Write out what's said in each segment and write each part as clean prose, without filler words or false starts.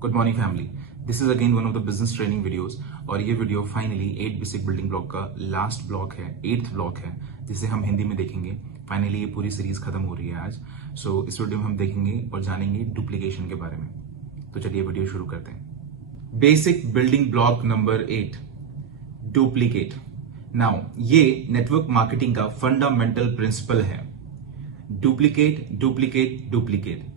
Good morning family. This is again one of the business training videos और ये video finally 8 basic building block का last block है, 8th block है, जिसे हम हिंदी में देखेंगे। फाइनली ये पूरी सीरीज खत्म हो रही है आज। सो इस वीडियो में हम देखेंगे और जानेंगे डुप्लीकेशन के बारे में। तो चलिए वीडियो शुरू करते हैं। Basic building block number 8, duplicate. Now ये नेटवर्क मार्केटिंग का फंडामेंटल प्रिंसिपल है। Duplicate duplicate duplicate.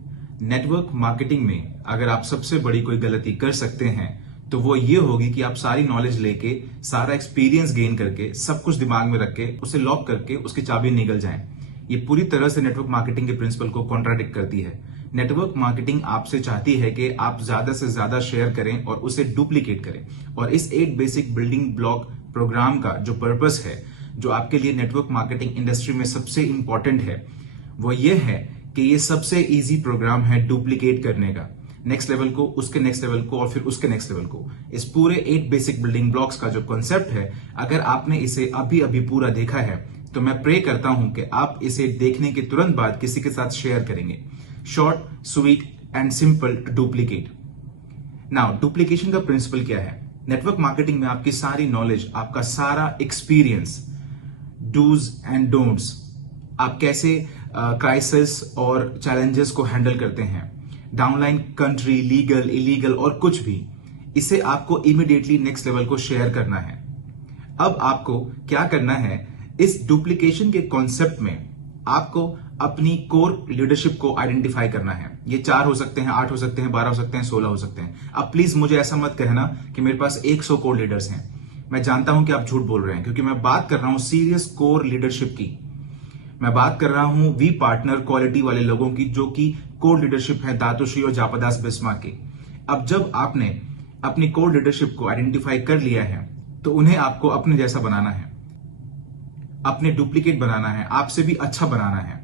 Network marketing में अगर आप सबसे बड़ी कोई गलती कर सकते हैं तो वो ये होगी कि आप सारी नॉलेज लेके, सारा एक्सपीरियंस गेन करके, सब कुछ दिमाग में रख के, उसे लॉक करके उसकी चाबी निकल जाए। ये पूरी तरह से नेटवर्क मार्केटिंग के प्रिंसिपल को कॉन्ट्राडिक्ट करती है। नेटवर्क मार्केटिंग आपसे चाहती है कि आप ज्यादा से ज्यादा शेयर करें और उसे डुप्लीकेट करें। और इस 8 बेसिक बिल्डिंग ब्लॉक प्रोग्राम का जो पर्पस है, जो आपके लिए नेटवर्क मार्केटिंग इंडस्ट्री में सबसे इंपॉर्टेंट है, वो ये है कि ये सबसे इजी प्रोग्राम है डुप्लीकेट करने का। नेक्स्ट लेवल को, उसके नेक्स्ट लेवल को और फिर उसके नेक्स्ट लेवल को। इस पूरे 8 बेसिक बिल्डिंग ब्लॉक्स का जो कॉन्सेप्ट है, अगर आपने इसे अभी अभी पूरा देखा है तो मैं प्रे करता हूं कि आप इसे देखने के तुरंत बाद किसी के साथ शेयर करेंगे। Short, sweet and simple to duplicate. Now duplication का प्रिंसिपल क्या है? नेटवर्क मार्केटिंग में आपकी सारी नॉलेज, आपका सारा एक्सपीरियंस, डूज एंड डोंट्स, आप कैसे क्राइसिस और चैलेंजेस को हैंडल करते हैं, डाउनलाइन, कंट्री, लीगल, इलीगल और कुछ भी, इसे आपको इमीडिएटली नेक्स्ट लेवल को शेयर करना है। अब आपको क्या करना है, इस डुप्लीकेशन के कॉन्सेप्ट में आपको अपनी कोर लीडरशिप को आइडेंटिफाई करना है। ये 4 हो सकते हैं, 8 हो सकते हैं, 12 हो सकते हैं, 16 हो सकते हैं। अब प्लीज मुझे ऐसा मत कहना कि मेरे पास 100 कोर लीडर्स हैं। मैं जानता हूं कि आप झूठ बोल रहे हैं, क्योंकि मैं बात कर रहा हूं सीरियस कोर लीडरशिप की। मैं बात कर रहा हूं वी पार्टनर क्वालिटी वाले लोगों की, जो कि कोर लीडरशिप है दातोश्री और जापादास बिस्मार्क की। अब जब आपने अपनी कोर लीडरशिप को आइडेंटिफाई कर लिया है तो उन्हें आपको अपने जैसा बनाना है, अपने डुप्लीकेट बनाना है, आपसे भी अच्छा बनाना है।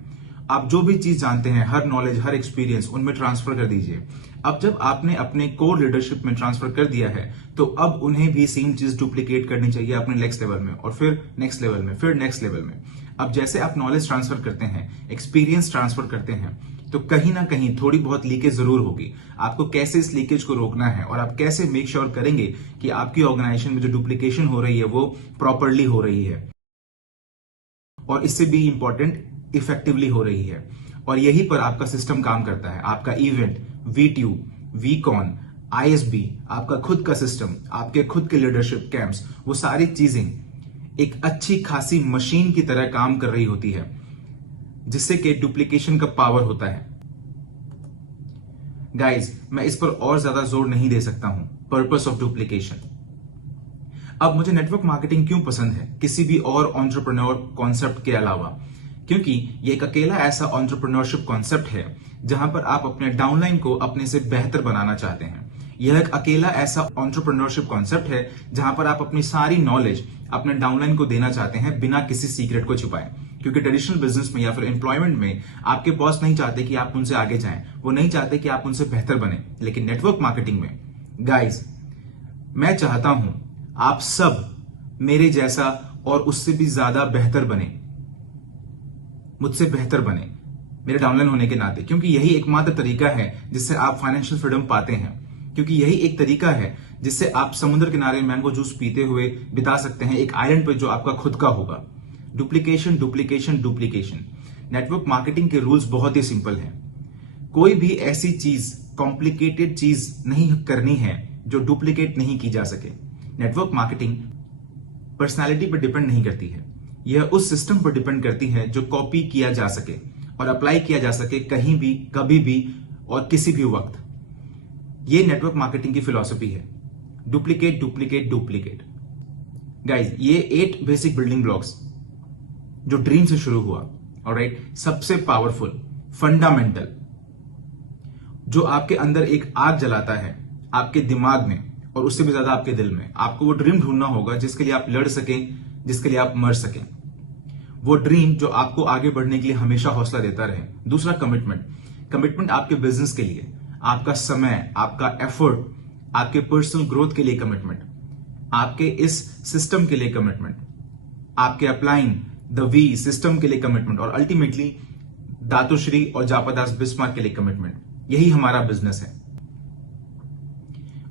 आप जो भी चीज जानते हैं, हर नॉलेज, हर एक्सपीरियंस उनमें ट्रांसफर कर दीजिए। अब जब आपने अपने कोर लीडरशिप में ट्रांसफर कर दिया है तो अब उन्हें भी सेम चीज डुप्लीकेट करनी चाहिए अपने नेक्स्ट लेवल में, और फिर नेक्स्ट लेवल में, फिर नेक्स्ट लेवल में। अब जैसे आप नॉलेज ट्रांसफर करते हैं, एक्सपीरियंस ट्रांसफर करते हैं, तो कहीं ना कहीं थोड़ी बहुत लीकेज जरूर होगी। आपको कैसे इस लीकेज को रोकना है और आप कैसे मेक श्योर करेंगे कि आपकी ऑर्गेनाइजेशन में जो डुप्लीकेशन हो रही है वो प्रॉपरली हो रही है, और इससे भी इंपॉर्टेंट, इफेक्टिवली हो रही है। और यहीं पर आपका सिस्टम काम करता है। आपका इवेंट, वीट्यूब, वीकॉन, आईएसबी, आपका खुद का सिस्टम, आपके खुद के लीडरशिप कैंप्स, वो सारी चीजें एक अच्छी खासी मशीन की तरह काम कर रही होती है, जिससे कि डुप्लीकेशन का पावर होता है। गाइज, मैं इस पर और ज्यादा जोर नहीं दे सकता हूं। Purpose of duplication. अब मुझे नेटवर्क मार्केटिंग क्यों पसंद है किसी भी और एंटरप्रेन्योर कॉन्सेप्ट के अलावा? क्योंकि ये एक अकेला ऐसा एंटरप्रेन्योरशिप कॉन्सेप्ट है जहां पर आप अपने डाउनलाइन को अपने से बेहतर बनाना चाहते हैं। यह एक अकेला ऐसा एंटरप्रेन्योरशिप कॉन्सेप्ट है जहां पर आप अपनी सारी नॉलेज अपने डाउनलाइन को देना चाहते हैं बिना किसी सीक्रेट को छुपाए। क्योंकि ट्रेडिशनल बिजनेस में या फिर एम्प्लॉयमेंट में आपके बॉस नहीं चाहते कि आप उनसे आगे जाएं, वो नहीं चाहते कि आप उनसे बेहतर बने। लेकिन नेटवर्क मार्केटिंग में गाइज, मैं चाहता हूं आप सब मेरे जैसा और उससे भी ज्यादा बेहतर बने, मुझसे बेहतर बने मेरे डाउनलाइन होने के नाते। क्योंकि यही एकमात्र तरीका है जिससे आप फाइनेंशियल फ्रीडम पाते हैं। क्योंकि यही एक तरीका है जिससे आप समुद्र किनारे मैंगो जूस पीते हुए बिता सकते हैं, एक आइलैंड पर जो आपका खुद का होगा। Duplication duplication duplication. Network marketing के रूल्स बहुत ही सिंपल हैं। कोई भी ऐसी चीज, कॉम्प्लिकेटेड चीज नहीं करनी है जो डुप्लीकेट नहीं की जा सके। नेटवर्क मार्केटिंग पर्सनालिटी पर डिपेंड नहीं करती है, यह उस सिस्टम पर डिपेंड करती है जो कॉपी किया जा सके और अप्लाई किया जा सके कहीं भी, कभी भी और किसी भी वक्त। यह नेटवर्क मार्केटिंग की फिलॉसफी है। Duplicate duplicate duplicate. गाइज, ये 8 बेसिक बिल्डिंग ब्लॉक्स जो ड्रीम से शुरू हुआ, ऑलराइट, सबसे पावरफुल, फंडामेंटल, जो आपके अंदर एक आग जलाता है आपके दिमाग में और उससे भी ज्यादा आपके दिल में। आपको वो ड्रीम ढूंढना होगा जिसके लिए आप लड़ सकें, जिसके लिए आप मर सकें। वो ड्रीम जो आपको आगे बढ़ने के लिए हमेशा हौसला देता रहे। दूसरा, कमिटमेंट। कमिटमेंट आपके बिजनेस के लिए, आपका समय, आपका एफर्ट, आपके पर्सनल ग्रोथ के लिए कमिटमेंट, आपके इस सिस्टम के लिए कमिटमेंट, आपके अप्लाइंग द वी सिस्टम के लिए कमिटमेंट, और अल्टीमेटली दातोश्री और जापादास बिस्मार्क के लिए कमिटमेंट। यही हमारा बिजनेस है।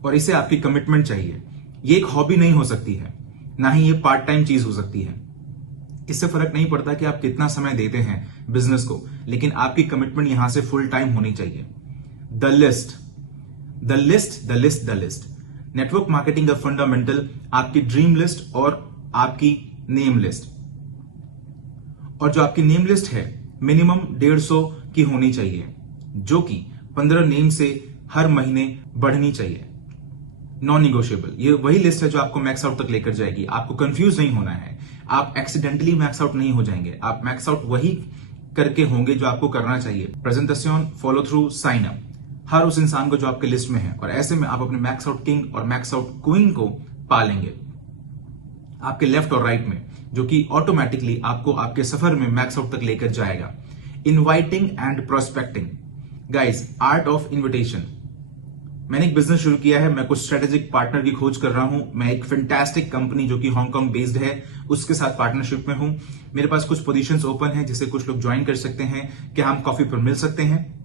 और इसे आपकी कमिटमेंट चाहिए। ये एक हॉबी नहीं हो सकती है, ना ही ये पार्ट टाइम चीज हो सकती है। इससे फर्क नहीं पड़ता कि आप कितना समय देते हैं बिजनेस को, लेकिन आपकी कमिटमेंट यहां से फुल टाइम होनी चाहिए। The list, the list, the list, the list. Network marketing का फंडामेंटल आपकी ड्रीम लिस्ट और आपकी नेम लिस्ट। और जो आपकी नेम लिस्ट है मिनिमम 150 की होनी चाहिए, जो कि 15 नेम से हर महीने बढ़नी चाहिए। Non negotiable. ये वही लिस्ट है जो आपको मैक्स आउट तक लेकर जाएगी। आपको कंफ्यूज नहीं होना है, आप एक्सीडेंटली मैक्स आउट नहीं हो जाएंगे। आप मैक्स आउट वही करके होंगे जो आपको करना चाहिए। Presentation, follow through, sign up, हर उस इंसान को जो आपके लिस्ट में है। और ऐसे में आप अपने मैक्स आउट किंग और मैक्स आउट क्वीन को पालेंगे आपके लेफ्ट और राइट में, जो कि ऑटोमेटिकली आपको आपके सफर में मैक्स आउट तक लेकर जाएगा। Inviting and prospecting. Guys, art of invitation. मैंने एक बिजनेस शुरू किया है, मैं कुछ स्ट्रेटेजिक पार्टनर की खोज कर रहा हूं। मैं एक फैंटास्टिक कंपनी जो कि हांगकांग बेस्ड है उसके साथ पार्टनरशिप में हूं। मेरे पास कुछ पोजीशंस ओपन है जिसे कुछ लोग ज्वाइन कर सकते हैं। क्या हम कॉफी पर मिल सकते हैं?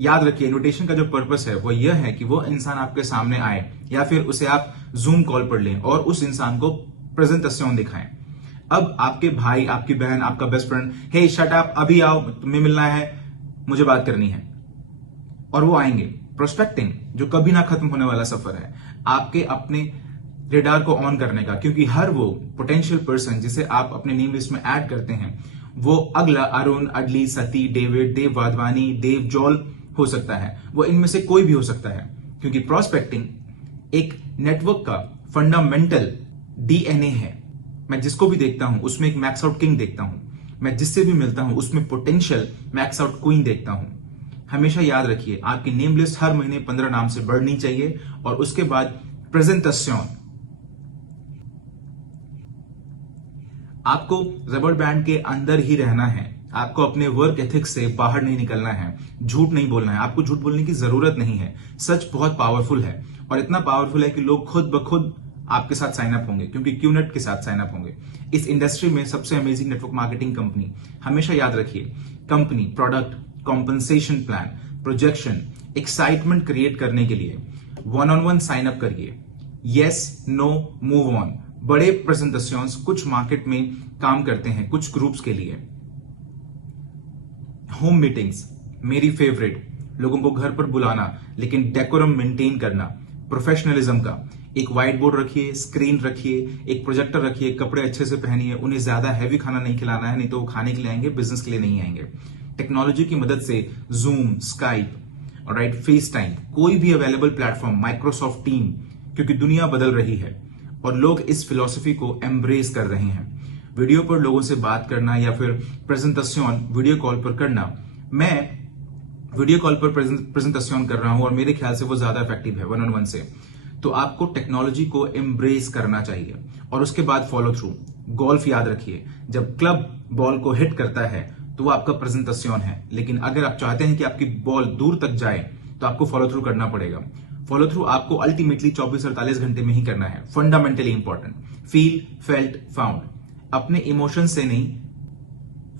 याद रखिए, इन्विटेशन का जो पर्पस है वो यह है कि वो इंसान आपके सामने आए या फिर उसे आप जूम कॉल पर लें और उस इंसान को प्रेजेंटेशन दिखाएं। अब आपके भाई, आपकी बहन, आपका बेस्ट फ्रेंड, हे शट अप, अभी आओ, तुम्हें मिलना है, मुझे बात करनी है, और वो आएंगे। प्रोस्पेक्टिंग, जो कभी ना खत्म होने वाला सफर है आपके अपने रेडार को ऑन करने का, क्योंकि हर वो पोटेंशियल पर्सन जिसे आप अपने नेम लिस्ट में ऐड करते हैं वो अगला अरुण, अडली, सती, डेविड, देव वाधवानी, देव जॉल हो सकता है। वो इनमें से कोई भी हो सकता है, क्योंकि प्रोस्पेक्टिंग एक नेटवर्क का फंडामेंटल डीएनए है। मैं जिसको भी देखता हूं उसमें एक मैक्स आउट किंग देखता हूं, मैं जिससे भी मिलता हूं उसमें पोटेंशियल मैक्स आउट क्वीन देखता हूं। हमेशा याद रखिए, आपकी नेम लिस्ट हर महीने 15 नाम से बढ़नी चाहिए। और उसके बाद प्रेजेंटेशन। आपको रबर बैंड के अंदर ही रहना है, आपको अपने वर्क एथिक्स से बाहर नहीं निकलना है, झूठ नहीं बोलना है। आपको झूठ बोलने की जरूरत नहीं है। सच बहुत पावरफुल है, और इतना पावरफुल है कि लोग खुद ब खुद आपके साथ साइन अप होंगे, क्योंकि क्यूनेट के साथ साइन अप होंगे। इस इंडस्ट्री में सबसे अमेजिंग नेटवर्क मार्केटिंग कंपनी। हमेशा याद रखिए, company, product, compensation plan, projection, excitement create करने के लिए one on one sign up करिए। Yes, no, move on. बड़े प्रेजेंटेशंस कुछ मार्केट में काम करते हैं, कुछ ग्रुप्स के लिए। होम मीटिंग्स मेरी फेवरेट, लोगों को घर पर बुलाना लेकिन डेकोरम मेंटेन करना, प्रोफेशनलिज्म का। एक व्हाइट बोर्ड रखिए, स्क्रीन रखिए, एक प्रोजेक्टर रखिए, कपड़े अच्छे से पहनिए। उन्हें ज्यादा हैवी खाना नहीं खिलाना है, नहीं तो वो खाने के लिए आएंगे, बिजनेस के लिए नहीं आएंगे। टेक्नोलॉजी की मदद से zoom, Skype, right, face time, कोई भी अवेलेबल प्लेटफॉर्म, माइक्रोसॉफ्ट टीम, क्योंकि दुनिया बदल रही है और लोग इस फिलॉसफी को एम्ब्रेस कर रहे हैं। वीडियो पर लोगों से बात करना या फिर प्रेजेंटेशन वीडियो कॉल पर करना। मैं वीडियो कॉल पर प्रेजेंटेशन कर रहा हूं और मेरे ख्याल से वो ज्यादा इफेक्टिव है वन ऑन वन से। तो आपको टेक्नोलॉजी को एम्ब्रेस करना चाहिए। और उसके बाद फॉलो थ्रू। गोल्फ याद रखिए, जब क्लब बॉल को हिट करता है तो वो आपका प्रेजेंटेशन है, लेकिन अगर आप चाहते हैं कि आपकी बॉल दूर तक जाए तो आपको फॉलो थ्रू करना पड़ेगा। फॉलो थ्रू आपको अल्टीमेटली 24-48 घंटे में ही करना है। Fundamentally important, feel, felt, found. अपने इमोशन से नहीं,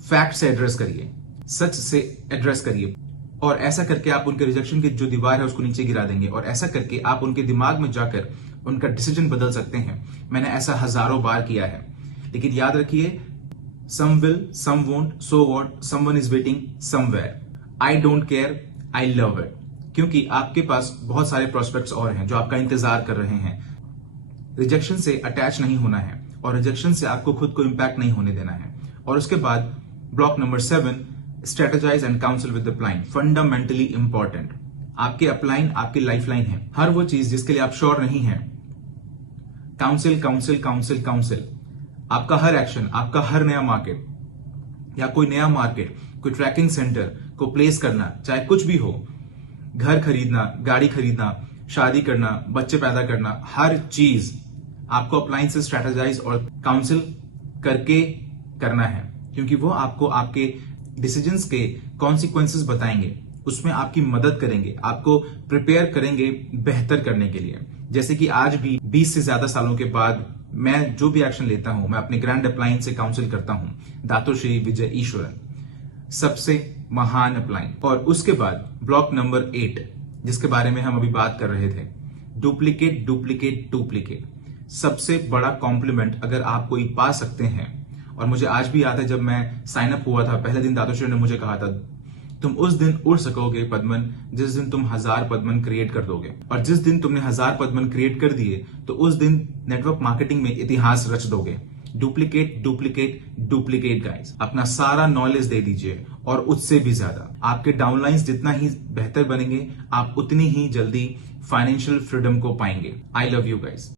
फैक्ट से एड्रेस करिए, सच से एड्रेस करिए। और ऐसा करके आप उनके रिजेक्शन की जो दीवार है उसको नीचे गिरा देंगे, और ऐसा करके आप उनके दिमाग में जाकर उनका डिसीजन बदल सकते हैं। मैंने ऐसा हजारों बार किया है। लेकिन याद रखिए, some will, some won't, so what, someone is waiting somewhere. I don't care, I love it. क्योंकि आपके पास बहुत सारे प्रोस्पेक्ट्स और हैं जो आपका इंतजार कर रहे हैं। रिजेक्शन से अटैच नहीं होना है, और रिजेक्शन से आपको खुद को इंपैक्ट नहीं होने देना है। और उसके बाद block number 7, strategise and council with the upline. Fundamentally important. आपके अपलाइन आपकी लाइफलाइन है। हर वो चीज जिसके लिए आप श्योर नहीं है, काउंसिल, काउंसिल, काउंसिल, काउंसिल। आपका हर एक्शन, आपका हर नया मार्केट या कोई नया मार्केट, कोई ट्रैकिंग सेंटर को प्लेस करना, चाहे कुछ भी हो, घर खरीदना, गाड़ी खरीदना, शादी करना, बच्चे पैदा करना, हर चीज आपको अपलाइन से स्ट्रेटेजाइज और काउंसिल करके करना है। क्योंकि वो आपको आपके डिसीजंस के कॉन्सिक्वेंसेस बताएंगे, उसमें आपकी मदद करेंगे, आपको प्रिपेयर करेंगे बेहतर करने के लिए। जैसे कि आज भी 20 से ज्यादा सालों के बाद मैं जो भी एक्शन लेता हूं, मैं अपने ग्रैंड अपलाइन से काउंसिल करता हूं, दातोश्री विजय ईश्वरन, सबसे महान अपलाइन। और उसके बाद ब्लॉक नंबर 8, जिसके बारे में हम अभी बात कर रहे थे, डुप्लीकेट डुप्लीकेट डुप्लीकेट। सबसे बड़ा कॉम्प्लीमेंट अगर आप कोई पा सकते हैं, और मुझे आज भी याद है जब मैं साइन अप हुआ था पहले दिन दातोश्री ने मुझे कहा था तुम उस दिन उड़ सकोगे पद्मन जिस दिन तुम 1000 पद्मन क्रिएट कर दोगे। और जिस दिन तुमने 1000 पद्मन क्रिएट कर दिए तो उस दिन नेटवर्क मार्केटिंग में इतिहास रच दोगे। डुप्लीकेट डुप्लीकेट डुप्लीकेट गाइस, अपना सारा नॉलेज दे दीजिए और उससे भी ज्यादा। आपके डाउनलाइंस जितना ही बेहतर बनेंगे, आप उतनी ही जल्दी फाइनेंशियल फ्रीडम को पाएंगे। I love you guys.